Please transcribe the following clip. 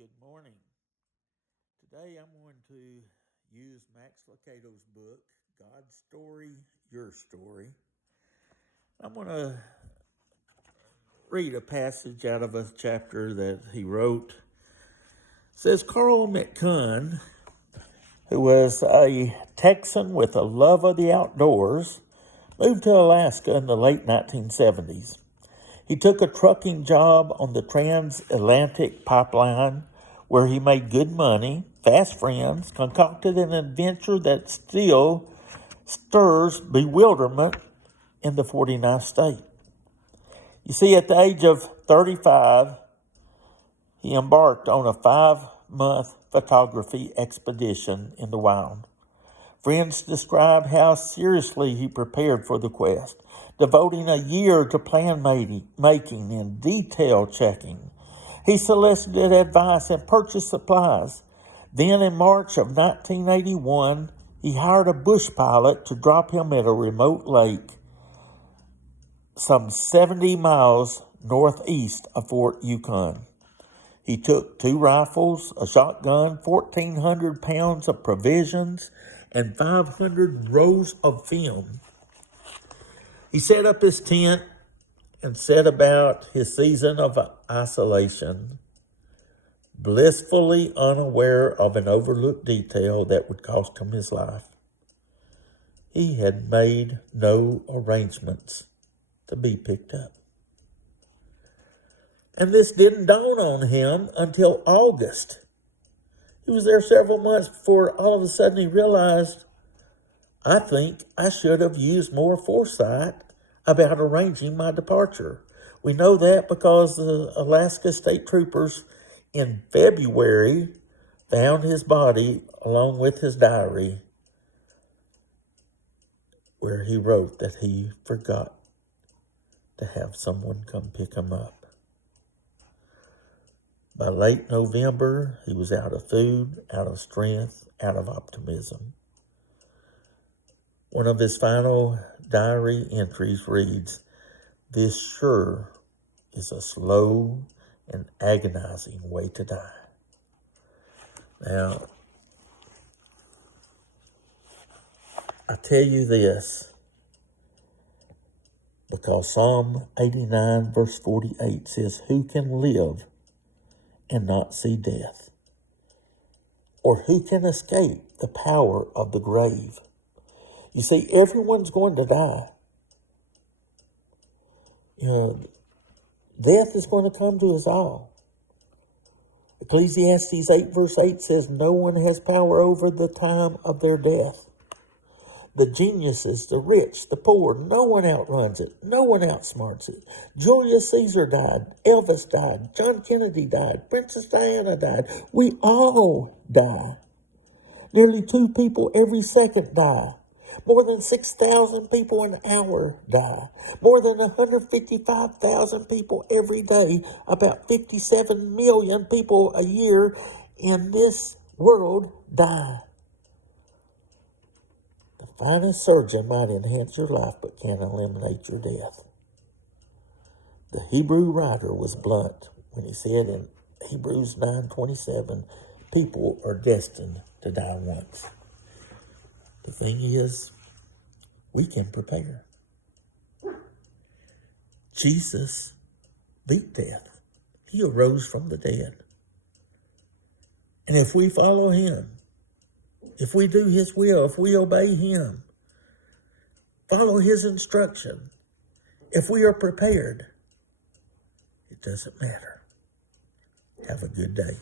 Good morning. Today I'm going to use Max Lucado's book, God's Story, Your Story. I'm going to read a passage out of a chapter that he wrote. It says Carl McCunn, who was a Texan with a love of the outdoors, moved to Alaska in the late 1970s. He took a trucking job on the Transatlantic Pipeline where he made good money, fast friends, concocted an adventure that still stirs bewilderment in the 49th state. You see, at the age of 35, he embarked on a 5-month photography expedition in the wild. Friends describe how seriously he prepared for the quest, devoting a year to plan making and detail checking. He solicited advice and purchased supplies. Then in March of 1981, he hired a bush pilot to drop him at a remote lake some 70 miles northeast of Fort Yukon. He took 2 rifles, a shotgun, 1,400 pounds of provisions, and 500 rolls of film. He set up his tent and set about his season of isolation, blissfully unaware of an overlooked detail that would cost him his life. He had made no arrangements to be picked up. And this didn't dawn on him until August. He was there several months before all of a sudden he realized, I think I should have used more foresight about arranging my departure. We know that because the Alaska State Troopers in February found his body along with his diary, where he wrote that he forgot to have someone come pick him up. By late November, he was out of food, out of strength, out of optimism. One of his final diary entries reads, "This sure is a slow and agonizing way to die." Now, I tell you this because Psalm 89 verse 48 says, "Who can live and not see death? Or who can escape the power of the grave?" You see, everyone's going to die. Death is going to come to us all. Ecclesiastes 8 verse 8 says, "No one has power over the time of their death." The geniuses, the rich, the poor, no one outruns it. No one outsmarts it. Julius Caesar died. Elvis died. John Kennedy died. Princess Diana died. We all die. Nearly 2 people every second die. More than 6,000 people an hour die. More than 155,000 people every day. About 57 million people a year in this world die. The finest surgeon might enhance your life but can't eliminate your death. The Hebrew writer was blunt when he said in Hebrews 9:27, people are destined to die once. The thing is, we can prepare. Jesus beat death. He arose from the dead. And if we follow him, if we do his will, if we obey him, follow his instruction, if we are prepared, it doesn't matter. Have a good day.